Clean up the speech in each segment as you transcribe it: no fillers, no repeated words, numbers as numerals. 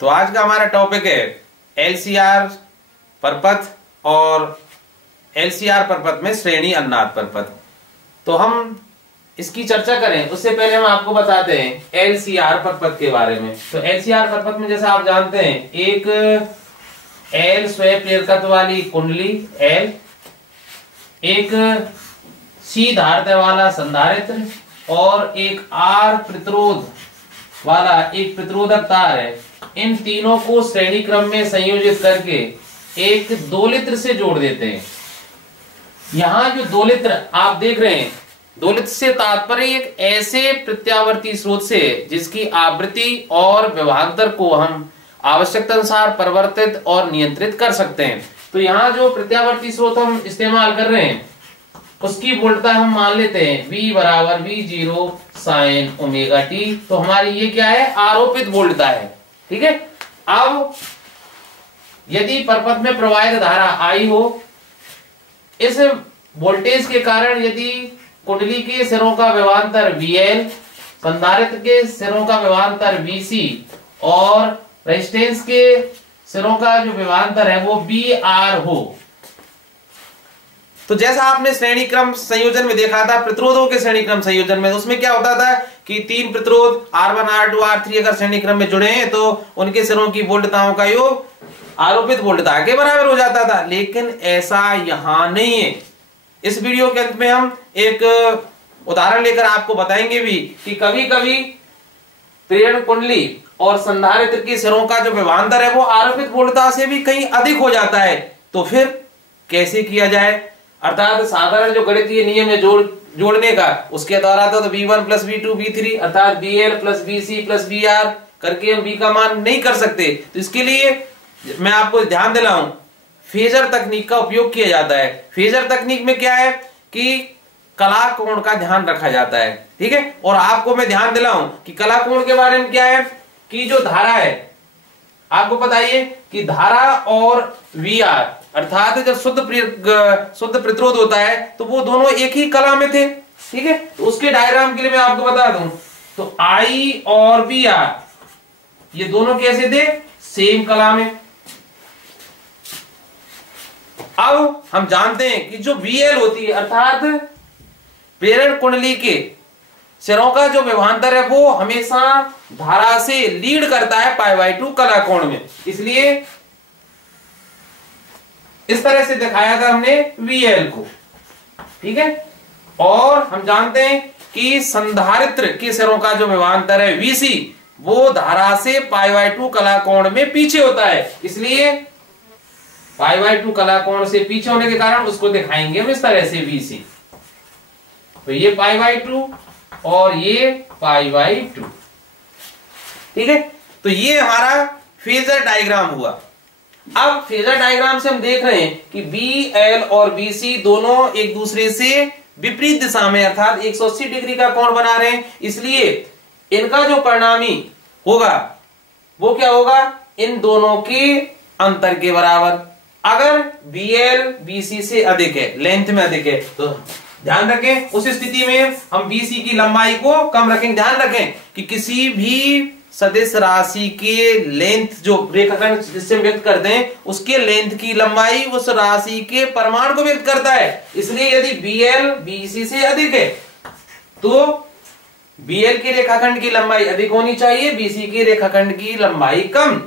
तो आज का हमारा टॉपिक है एलसीआर परपथ और एलसीआर परपथ में श्रेणी अनुनाद परपथ। तो हम इसकी चर्चा करें उससे पहले हम आपको बताते हैं एलसीआर परपथ के बारे में। तो एलसीआर परपथ में जैसा आप जानते हैं एक एल स्वयं प्रेरकत्व वाली कुंडली एल, एक सी धारता वाला संधारित्र और एक आर प्रतिरोध वाला एक प्रतिरोधक तार है। इन तीनों को श्रेणी क्रम में संयोजित करके एक दोलित्र से जोड़ देते हैं। यहां जो दोलित्र आप देख रहे हैं, दोलित्र से तात्पर्य एक ऐसे प्रत्यावर्ती स्रोत से जिसकी आवृत्ति और विभाग दर को हम आवश्यकता अनुसार परिवर्तित और नियंत्रित कर सकते हैं। तो यहाँ जो प्रत्यावर्ती स्रोत हम इस्तेमाल कर रहे हैं उसकी वोल्टता हम मान लेते हैं V बराबर V0 साइन ओमेगा टी। तो हमारी ये क्या है, आरोपित वोल्टता है। ठीक है। अब यदि परपथ में प्रवाहित धारा I हो, इस वोल्टेज के कारण यदि कुंडली के सिरों का विभवांतर VL, संधारित्र के सिरों का विभवांतर VC और रेजिस्टेंस के सिरों का जो विभवांतर है वो BR हो, तो जैसा आपने श्रेणी क्रम संयोजन में देखा था प्रतिरोधों के श्रेणी क्रम संयोजन में, उसमें क्या होता था कि तीन प्रतिरोध R1, R2, R3 अगर श्रेणी क्रम में जुड़े हैं तो उनके सिरों की वोल्टताओं का योग आरोपित वोल्टता के बराबर हो जाता था। लेकिन ऐसा यहां नहीं है। इस वीडियो के अंत में हम एक उदाहरण लेकर आपको बताएंगे भी कि कभी कभी प्रेरण कुंडली और संधारित्र के सिरों का जो विभवांतर है वो आरोपित वोल्टता से भी कहीं अधिक हो जाता है। तो फिर कैसे किया जाए, अर्थात साधारण जो गणितीय नियम है जोड़ने का, उसके द्वारा तो V1 प्लस V2 V3 अर्थात VL plus VC plus VR करके हम V का मान नहीं कर सकते। तो इसके लिए मैं आपको ध्यान दिलाऊं, फेजर तकनीक का उपयोग किया जाता है। फेजर तकनीक में क्या है कि कला कोण का ध्यान रखा जाता है। ठीक है। और आपको मैं ध्यान दिलाऊं कि कला कोण के बारे में क्या है कि जो धारा है, आपको पता है कि धारा और VR अर्थात जब शुद्ध प्रतिरोध होता है तो वो दोनों एक ही कला में थे। ठीक है। तो उसके डायग्राम के लिए मैं आपको बता दूं, तो I और VR ये दोनों कैसे थे, सेम कला में। अब हम जानते हैं कि जो VL होती है अर्थात प्रेरण कुंडली के सिरों का जो विभवांतर है वो हमेशा धारा से लीड करता है π/2 कला कोण में, इसलिए इस तरह से दिखाया था हमने VL को। ठीक है। और हम जानते हैं कि संधारित्र के सिरों का जो विभवांतर है VC वो धारा से π/2 कला कोण में पीछे होता है, इसलिए π/2 कला कोण से पीछे होने के कारण उसको दिखाएंगे हम इस तरह से VC। तो ये π/2 और ये π/2। ठीक है। तो ये हमारा फेजर डायग्राम हुआ। अब फेजर डायग्राम से हम देख रहे हैं कि BL और BC दोनों एक दूसरे से विपरीत दिशा में अर्थात 180 डिग्री का कोण बना रहे हैं, इसलिए इनका जो परिणामी होगा वो क्या होगा, इन दोनों के अंतर के बराबर। अगर BL BC से अधिक है, लेंथ में अधिक है, तो ध्यान रखें उस स्थिति में हम BC की लंबाई को कम रखेंगे। ध्यान रखें कि किसी भी सदिश राशि के लेंथ जो रेखाखंड जिससे व्यक्त करते हैं उसके लेंथ की लंबाई उस राशि के परिमाण को व्यक्त करता है। इसलिए यदि BL BC से अधिक है तो BL के रेखाखंड की लंबाई अधिक होनी चाहिए, BC के रेखाखंड की लंबाई कम।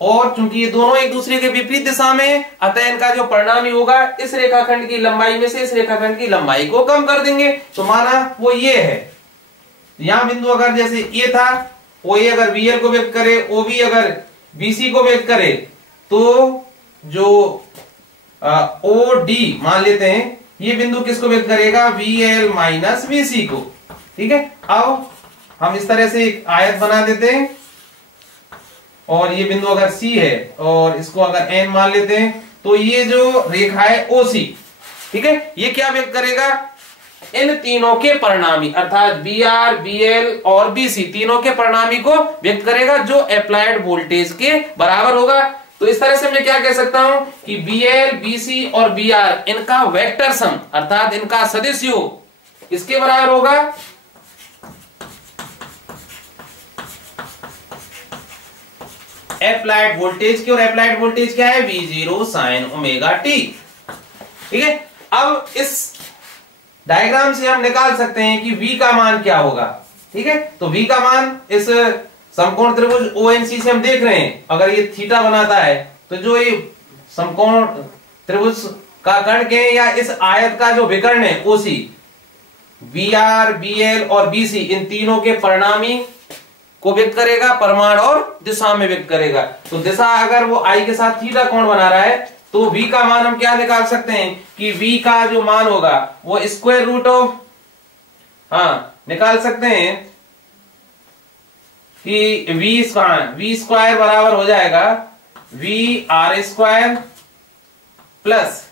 और चूंकि ये दोनों एक दूसरे के विपरीत दिशा में, अतः इनका जो परिणामी होगा इस रेखाखंड की लंबाई में से इस रेखाखंड की लंबाई को कम कर देंगे। तो माना वो ये है, यहां बिंदु अगर जैसे ये था, OA अगर BL को व्यक्त करे, OB अगर BC को व्यक्त करे, तो जो OD मान लेते हैं ये बिंदु किसको व्यक्त करेगा, VL माइनस VC को। ठीक है। अब हम इस तरह से एक आयत बना देते हैं और ये बिंदु अगर C है और इसको अगर N मान लेते हैं, तो ये जो रेखा है OC, ठीक है, ये क्या व्यक्त करेगा, इन तीनों के परिणामी अर्थात BR BL और BC तीनों के परिणामी को व्यक्त करेगा जो अप्लाइड वोल्टेज के बराबर होगा। तो इस तरह से मैं क्या कह सकता हूं कि BL BC और BR इनका वेक्टर सम अर्थात इनका सदिश योग इसके बराबर होगा एप्लाइड वोल्टेज की, और एप्लाइड वोल्टेज क्या है V0 sin ओमेगा t। ठीक है, अब इस डायग्राम से हम निकाल सकते हैं कि V का मान क्या होगा। ठीक है, तो V का मान इस समकोण त्रिभुज ONC से हम देख रहे हैं, अगर ये थीटा बनाता है तो जो ये समकोण त्रिभुज का कर्ण के या इस आयत का जो विकर्ण है OC, VR, BL और BC इन तीनों के परिणामी को व्यक्त करेगा, परिमाण और दिशा में व्यक्त करेगा। तो दिशा अगर वो I के साथ थीटा कोण बना रहा है तो V का मान हम क्या निकाल सकते हैं कि V का जो मान होगा वो स्क्वायर रूट ऑफ, निकाल सकते हैं कि V स्क्वायर बराबर हो जाएगा VR square plus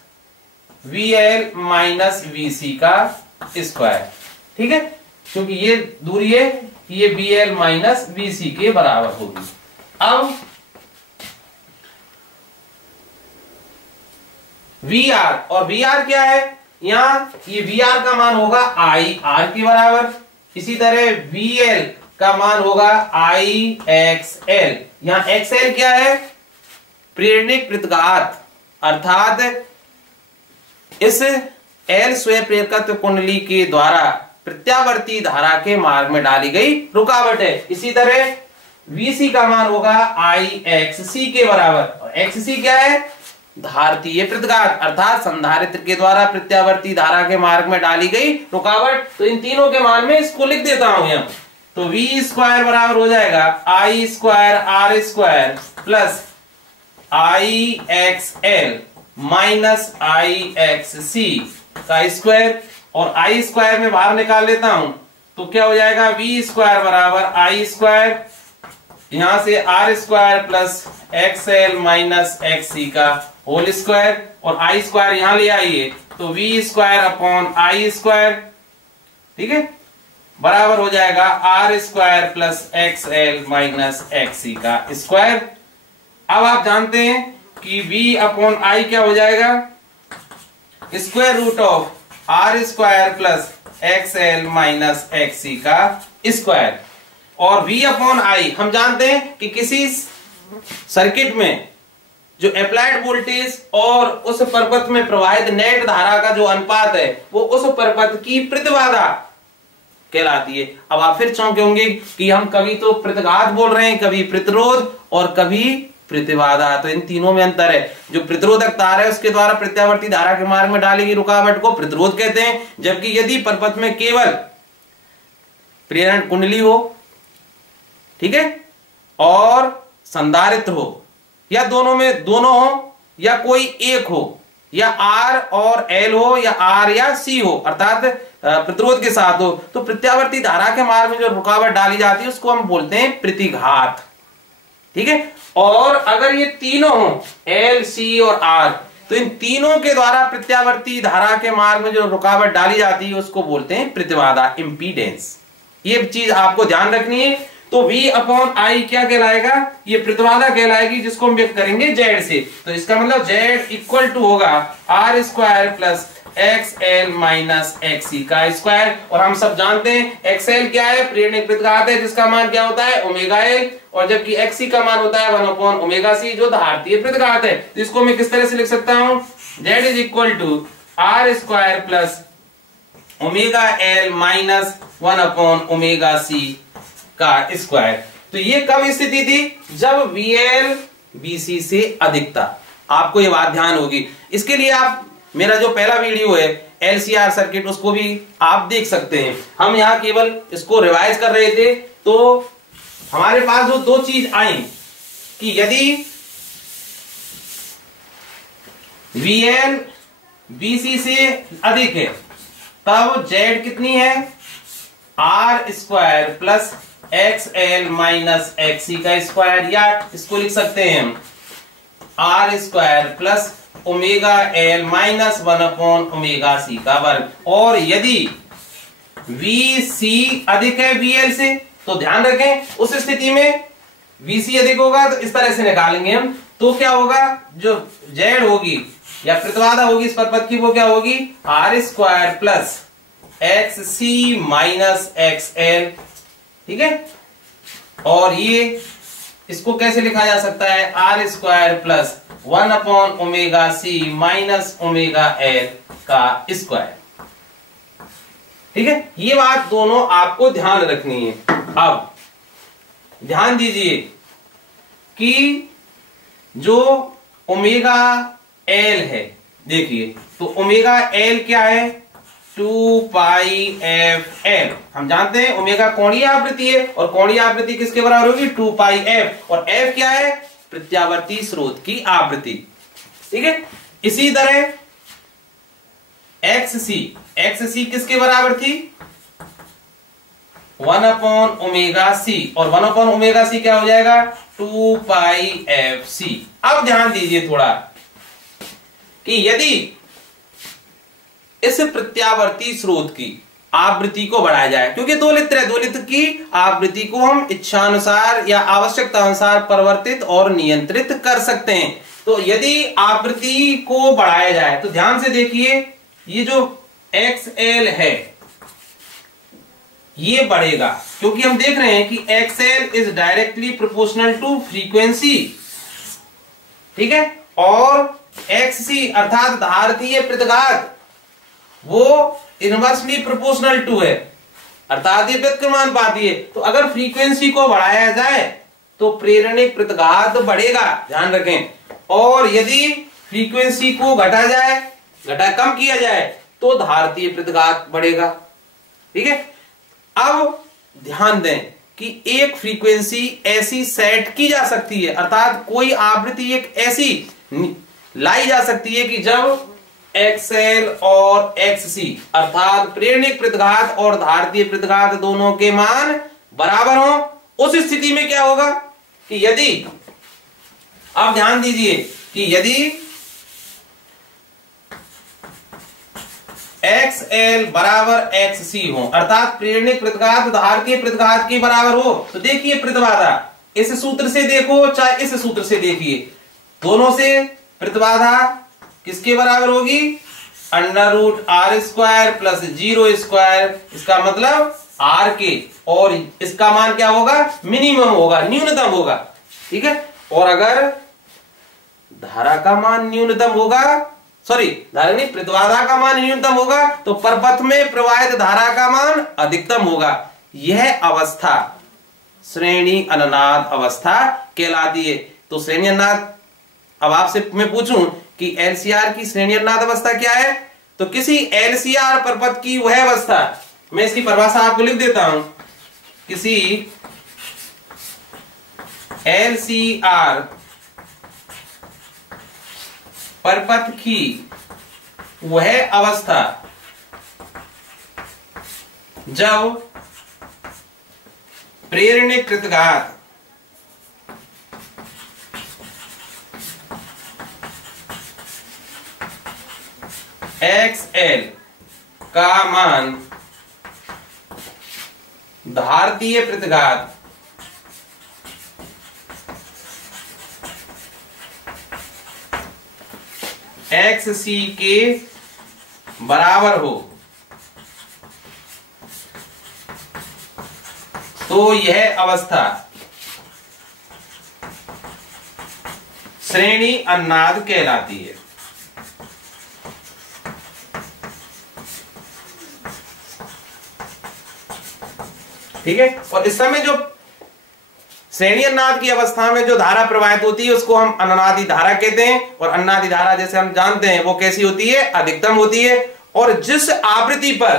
VL minus VC का स्क्वायर। ठीक है, क्योंकि ये दूरी है, ये BL माइनस VC के बराबर होगी। अब VR, और VR क्या है, यहां ये VR का मान होगा IR के बराबर, इसी तरह VL का मान होगा IXL। यहां XL क्या है, प्रेरणिक प्रतिघात, अर्थात इस L स्वयं प्रेरकत्व कुंडली के द्वारा प्रत्यावर्ती धारा के मार्ग में डाली गई रुकावट है। इसी तरह VC का मान होगा IXC के बराबर, और XC क्या है, धारतीय प्रतिघात, अर्थात संधारित्र के द्वारा प्रत्यावर्ती धारा के मार्ग में डाली गई रुकावट। तो इन तीनों के मान में इसको लिख देता हूं यहां, तो V स्क्वायर बराबर हो जाएगा I square R square plus IXL minus IXC का स्क्वायर, और I स्क्वायर में बाहर निकाल लेता हूं तो क्या हो जाएगा V स्क्वायर बराबर I स्क्वायर, यहां से R square plus XL minus XC का होल स्क्वायर, और I स्क्वायर यहां ले आइए तो V square upon I square, ठीक है, बराबर हो जाएगा R square plus XL minus XC का स्क्वायर। अब आप जानते हैं कि V अपॉन I क्या हो जाएगा, square root of R square plus XL minus XC का स्क्वायर। और V अपॉन I हम जानते हैं कि किसी सर्किट में जो अप्लाइड वोल्टेज और उस परपथ में प्रवाहित नेट धारा का जो अनुपात है वो उस परपथ की प्रतिबाधा कहलाती है। अब आप फिर चौंके होंगे कि हम कभी तो प्रतिघात बोल रहे हैं, कभी प्रतिरोध और कभी प्रतिबाधा, तो इन तीनों में अंतर है। जो प्रतिरोधक तार है उसके द्वारा प्रत्यावर्ती धारा के मार्ग में डाली गई रुकावट को प्रतिरोध कहते हैं, जबकि यदि परपथ में केवल प्रेरण कुंडली हो, ठीक है, और संधारित्र हो, या दोनों में दोनों हो, या कोई एक हो, या R और L हो, या R या C हो, अर्थात प्रतिरोध के साथ हो, तो प्रत्यावर्ती धारा के मार्ग में जो रुकावट डाली जाती है उसको हम बोलते हैं प्रतिघात। ठीक है, और अगर ये तीनों हो L, C और R, तो इन तीनों के द्वारा प्रत्यावर्ती धारा के मार्ग में जो रुकावट डाली जाती है उसको बोलते हैं प्रतिबाधा, इंपीडेंस। ये चीज आपको ध्यान रखनी है। तो V अपॉन I क्या कहलाएगा, ये प्रतिबाधा कहलाएगी, जिसको हम व्यक्त करेंगे Z से। तो इसका मतलब Z इक्वल टू होगा R square plus XL minus XC का स्क्वायर। और हम सब जानते हैं XL क्या है, प्रेरणिक प्रतिघात है, जिसका मान क्या होता है ओमेगा L, और जबकि XC का मान होता है 1 अपॉन ओमेगा C, जो धारतीय प्रतिघात है। तो इसको मैं किस तरह से लिख सकता हूं, Z is equal to R square plus omega L minus 1 upon omega C का स्क्वायर। तो ये कब स्थिति थी, जब VL BC से अधिक था। आपको ये बात ध्यान होगी। इसके लिए आप मेरा जो पहला वीडियो है LCR सर्किट, उसको भी आप देख सकते हैं। हम यहाँ केवल इसको रिवाइज कर रहे थे, तो हमारे पास जो दो चीज आई कि यदि VL BC से अधिक है तब Z कितनी है, R square plus XL minus XC का स्क्वायर, या इसको लिख सकते हैं हम R square plus omega L minus 1 upon omega C का वर्ग। और यदि VC अधिक है VL से, तो ध्यान रखें उस स्थिति में VC अधिक होगा तो इस तरह से निकालेंगे हम। तो क्या होगा, जो Z होगी या प्रतिबाधा होगी इस परपथ की, वो क्या होगी R square plus XC minus XL, ठीक है। और ये इसको कैसे लिखा जा सकता है, R square plus 1 upon omega C minus omega L का स्क्वायर। ठीक है, ये बात दोनों आपको ध्यान रखनी है। अब ध्यान दीजिए कि जो ओमेगा एल है, देखिए तो ओमेगा एल क्या है, 2 पाई एफ एल। हम जानते हैं ओमेगा कोणीय आवृत्ति है और कोणीय आवृत्ति किसके बराबर होगी, 2 पाई एफ, और एफ क्या है, प्रत्यावर्ती स्रोत की आवृत्ति। ठीक है, इसी तरह एक्स सी किसके बराबर थी, 1 अपॉन ओमेगा सी, और 1 अपॉन ओमेगा सी क्या हो जाएगा, 2 पाई एफ सी। अब ध्यान दीजिए थोड़ा कि यदि इस प्रत्यावर्ती स्रोत की आवृत्ति को बढ़ाया जाए, क्योंकि दो लित्र की आवृत्ति को हम इच्छानुसार या आवश्यकता अनुसार परिवर्तित और नियंत्रित कर सकते हैं। तो यदि आवृत्ति को बढ़ाया जाए तो ध्यान से देखिए, ये जो XL है ये बढ़ेगा, क्योंकि हम देख रहे हैं कि XL is directly proportional to frequency. ठीक है, और XC अर्थात धारतीय प्रतिघात वो इनवर्सली प्रोपोर्शनल टू है, अर्थात ये व्युत्क्रमानुपाती है। तो अगर फ्रीक्वेंसी को बढ़ाया जाए तो प्रेरणिक प्रतिघात बढ़ेगा, ध्यान रखें। और यदि फ्रीक्वेंसी को घटा कम किया जाए तो धारतीय प्रतिघात बढ़ेगा। ठीक है, अब ध्यान दें कि एक फ्रीक्वेंसी ऐसी सेट की जा सकती है, अर्थात कोई आवृत्ति एक ऐसी लाई जा सकती है कि जब XL और XC अर्थात प्रेरणिक प्रतिघात और धारतीय प्रतिघात दोनों के मान बराबर हो। उस स्थिति में क्या होगा कि यदि, आप ध्यान दीजिए कि यदि XL बराबर XC हो, अर्थात प्रेरणिक प्रतिघात धारतीय प्रतिघात के बराबर हो, तो देखिए प्रतिबाधा इस सूत्र से देखो चाहे इस सूत्र से देखिए, दोनों से प्रतिबाधा किसके बराबर होगी, √r स्क्वायर प्लस 0 स्क्वायर, इसका मतलब r के, और इसका मान क्या होगा, मिनिमम होगा, न्यूनतम होगा। ठीक है, और अगर धारा का मान न्यूनतम होगा, धारा नहीं, प्रतिबाधा का मान न्यूनतम होगा तो परपथ में प्रवाहित धारा का मान अधिकतम होगा। यह अवस्था श्रेणी अनुनाद अवस्था कहलाती है। तो श्रेणी अनुनाद, अब आपसे मैं पूछूं कि LCR की श्रेणी अनुनाद अवस्था क्या है, तो किसी LCR परपथ की वह अवस्था, मैं इसकी परिभाषा आपको लिख देता हूं, किसी LCR परपथ की वह अवस्था जब प्रेरणिक प्रतिघात XL का मान धारतीय प्रतिघात XC के बराबर हो, तो यह अवस्था श्रेणी अनुनाद कहलाती है। ठीक है, और इस समय जो श्रेणी अनुनाद की अवस्था में जो धारा प्रवाहित होती है उसको हम अनुनादी धारा कहते हैं, और अनुनादी धारा जैसे हम जानते हैं वो कैसी होती है, अधिकतम होती है। और जिस आवृत्ति पर,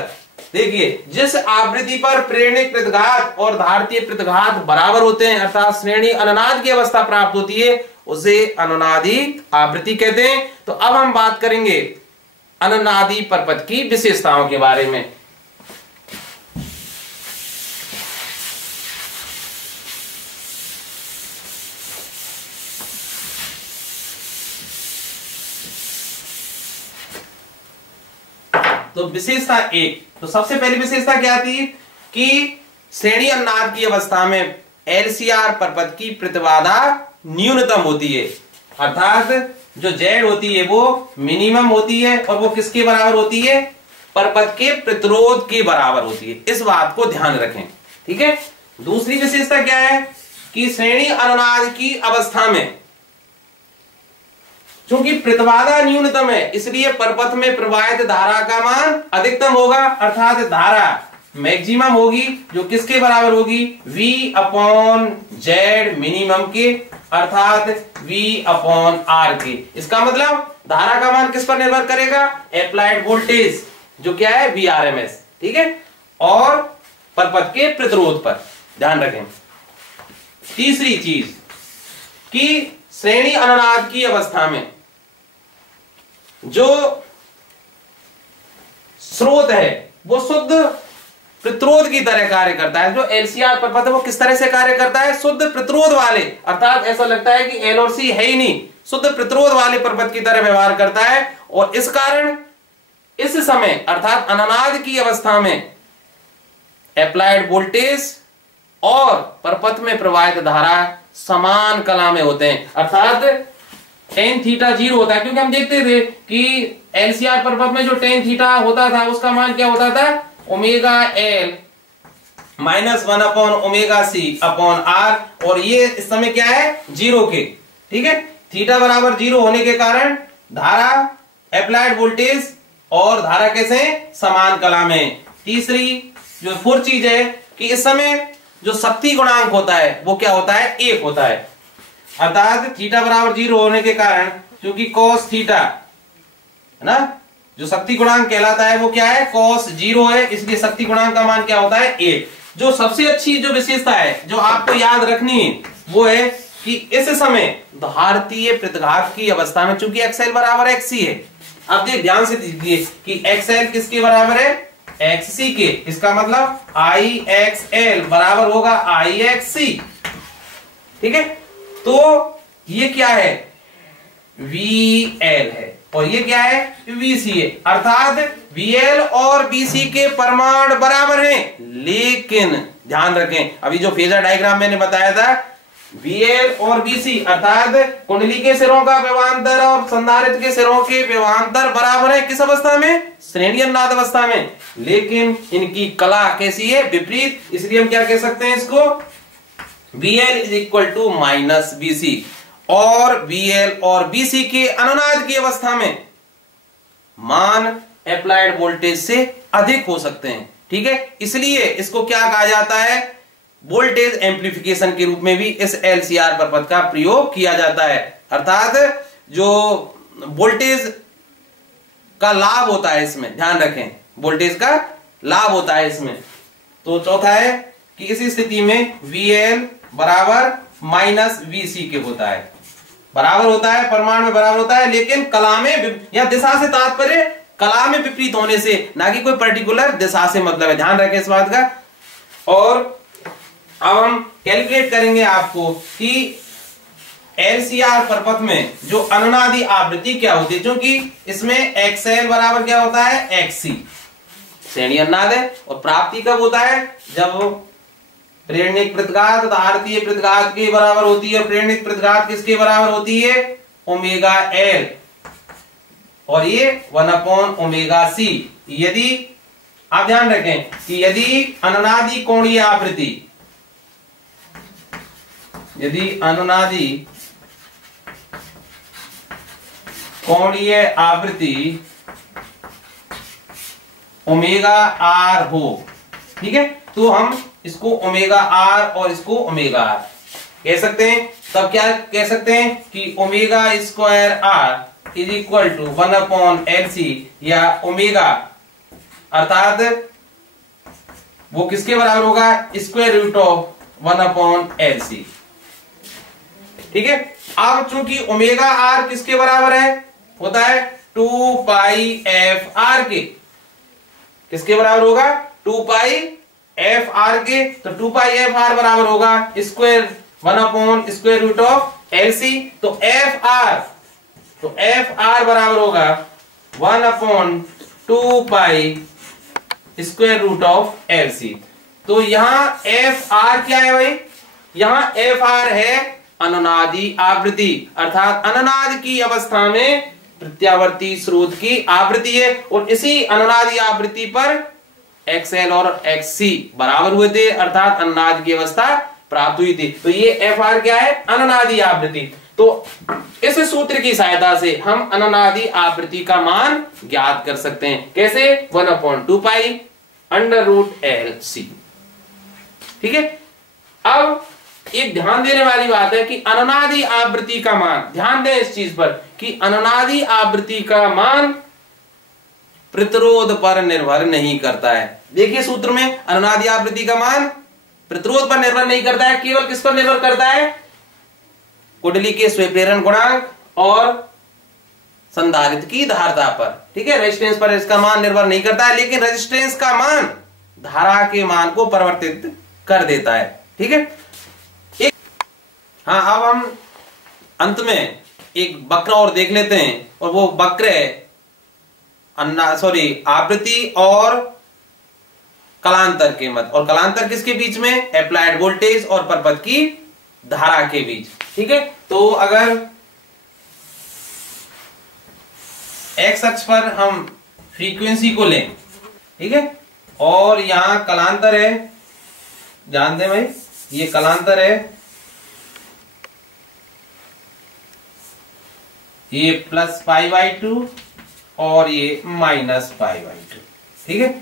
देखिए जिस आवृत्ति पर प्रेरणिक प्रतिघात और धारतीय प्रतिघात बराबर होते हैं, अर्थात श्रेणी अनुनाद की अवस्था प्राप्त होती है, उसे अनुनादी आवृत्ति कहते हैं। तो अब हम बात करेंगे अनुनादी परपथ की विशेषताओं के बारे में। तो विशेषता एक, तो सबसे पहली विशेषता क्या थी कि श्रेणी अनुनाद की अवस्था में LCR परपथ की प्रतिबाधा न्यूनतम होती है, अर्थात जो Z होती है वो मिनिमम होती है, और वो किसके बराबर होती है, परपथ के प्रतिरोध के बराबर होती है। इस बात को ध्यान रखें। ठीक है, दूसरी विशेषता क्या है कि श्रेणी अनुनाद की अवस्था में चूंकि प्रतिबाधा न्यूनतम है, इसलिए परपथ में प्रवाहित धारा का मान अधिकतम होगा, अर्थात धारा मैक्सिमम होगी, जो किसके बराबर होगी, V अपॉन Z मिनिमम के, अर्थात V अपॉन R के। इसका मतलब धारा का मान किस पर निर्भर करेगा, एप्लाइड वोल्टेज जो क्या है Vrms, ठीक है, और परपथ के प्रतिरोध पर। ध्यान रखें। तीसरी चीज कि श्रेणी अनुनाद की अवस्था में जो स्रोत है वो शुद्ध प्रतिरोध की तरह कार्य करता है। जो LCR परपथ है वो किस तरह से कार्य करता है, शुद्ध प्रतिरोध वाले, अर्थात ऐसा लगता है कि L और C है ही नहीं, शुद्ध प्रतिरोध वाले परपथ की तरह व्यवहार करता है। और इस कारण इस समय अर्थात अनुनाद की अवस्था में एप्लाइड वोल्टेज और परपथ में प्रवाहित धारा समान कला में होते हैं, अर्थात tan थीटा 0 होता है, क्योंकि हम देखते थे कि LCR परपथ में जो tan थीटा होता था उसका मान क्या होता था, omega L minus 1 upon omega C upon R, और ये इस समय क्या है 0 के, ठीक है। थीटा बराबर 0 होने के कारण धारा एप्लाइड वोल्टेज और धारा कैसे समान कला में। तीसरी जो फोर्थ चीज है कि इस समय जो शक्ति गुणांक होता है वो क्या होता है, 1 होता है, अर्थात थीटा बराबर 0 होने के कारण क्योंकि cos थीटा है ना, जो शक्ति गुणांक कहलाता है वो क्या है, cos 0 है, इसलिए शक्ति गुणांक का मान क्या होता है 1। जो सबसे अच्छी जो विशेषता है जो आपको याद रखनी है वो है कि इस समय धारतीय प्रतिघात की अवस्था में चूंकि XL बराबर XC है, आप देख ध्यान से दीजिए कि XL किसके बराबर है, XC के, इसका मतलब IXL बराबर होगा IXC, ठीक है। तो ये क्या है, VL है और ये क्या है, VC है, अर्थात VL और VC के परिमाण बराबर हैं। लेकिन ध्यान रखें, अभी जो फेजर डायग्राम मैंने बताया था, VL और VC अर्थात कुंडली के सिरों का व्यवांतर और संधारित्र के सिरों के व्यवांतर बराबर है, किस अवस्था में, श्रेणी अनुनाद अवस्था में। लेकिन इनकी कला कैसी है, विपरीत, इसलिए हम क्या कह सकते हैं इसको, VL is equal to minus VC, और VL और VC के अनुनाद की अवस्था में मान एप्लाइड वोल्टेज से अधिक हो सकते हैं, ठीक है। इसलिए इसको क्या कहा जाता है, वोल्टेज एम्प्लीफिकेशन के रूप में भी इस LCR परपथ का प्रयोग किया जाता है, अर्थात जो वोल्टेज का लाभ होता है इसमें, ध्यान रखें, वोल्टेज का लाभ होता है इसमें। तो चौथा है कि इस स्थिति में VL बराबर माइनस VC के होता है, बराबर होता है, परिमाण में बराबर होता है, लेकिन कला में या दिशा से तात्पर्य कला में विपरीत होने से, ना कि कोई पर्टिकुलर दिशा से मतलब है, ध्यान रखें इस बात का। और अब हम कैलकुलेट करेंगे आपको कि LCR परपथ में जो अनुनादी आवृत्ति क्या होती है, क्योंकि इसमें XL बराबर क्या होता है, XC, श्रेणी अनुनाद है, और प्राप्ति कब होता है, जब प्रेरणिक प्रतिघात धारतीय प्रतिघात के बराबर होती है। प्रेरणिक प्रतिघात किसके बराबर होती है, ओमेगा L, और ये 1 अपॉन ओमेगा C। यदि आप ध्यान रखें कि यदि अनुनादी कोणीय आवृत्ति, यदि अनुनादी कोणीय आवृत्ति ओमेगा R हो, ठीक है, तो हम इसको ओमेगा R और इसको ओमेगा R कह सकते हैं। तब क्या कह सकते हैं कि omega square R is equal to 1 upon LC, या ओमेगा अर्थात वो किसके बराबर होगा, square root of 1 upon LC, ठीक है। अब चूंकि ओमेगा R किसके बराबर है, होता है 2 पाई एफ आर के, किसके बराबर होगा, 2 पाई एफ आर के, तो 2 पाई एफ आर बराबर होगा square 1 upon square root of LC। तो एफ आर बराबर होगा 1 upon 2 pi square root of LC। तो यहां एफ आर क्या है भाई, यहां एफ आर है अनुनादी आवृत्ति, अर्थात अनुनाद की अवस्था में प्रत्यावर्ती स्रोत की आवृत्ति है, और इसी अनुनादी आवृत्ति पर XL और XC बराबर हुए थे, अर्थात अनुनाद की अवस्था प्राप्त हुई थी। तो ये एफ आर क्या है, अननादि आवृत्ति। तो इस सूत्र की सहायता से हम अननादि आवृत्ति का मान ज्ञात कर सकते हैं। कैसे, 1/2 pi under root L C. ठीक है। अब एक ध्यान देने वाली बात है कि अननादि आवृत्ति का मान, ध्यान दें इस चीज पर कि अननादि आवृत्ति का मान प्रतिरोध पर निर्भर नहीं करता है। देखिए सूत्र में, अननादि आवृत्ति का मान प्रतिरोध पर निर्भर नहीं करता है, केवल किस पर निर्भर करता है, कुंडली के स्वीप्रेरण गुणांक और संधारित्र की धारता पर। ठीक है, रेजिस्टेंस पर इसका मान निर्भर नहीं करता है, लेकिन रेजिस्टेंस का मान धारा के मान को परिवर्तित कर देता है। ठीक है। हाँ, अब हम अंत में एक वक्र और देख लेते हैं, और वो वक्र है आवृत्ति और कलांतर के मध्य। और कलांतर किसके बीच में, अप्लाइड वोल्टेज और परपथ की धारा के बीच। ठीक है। तो अगर एक्स अक्ष पर हम फ्रीक्वेंसी को लें, ठीक है, और यहां कलांतर है, जानते हैं भाई, ये कलांतर है, ये +π/2 और ये -π/2। ठीक है।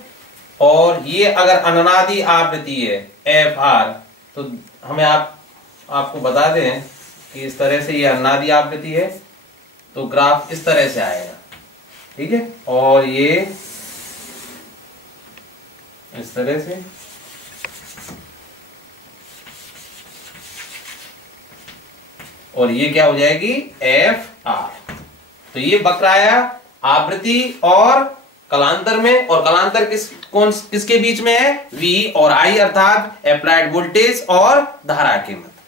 और ये अगर अननादि आवृत्ति है एफ आर, तो हमें आपको बता दें कि इस तरह से ये अननादि आवृत्ति है, तो ग्राफ इस तरह से आएगा। ठीक है। और ये इस तरह से, और ये क्या हो जाएगी, एफ आर। तो ये वक्र आया आवृत्ति और कलांतर में, और कलांतर किसके बीच में है, V और I, अर्थात अप्लाइड वोल्टेज और धारा के मध्य।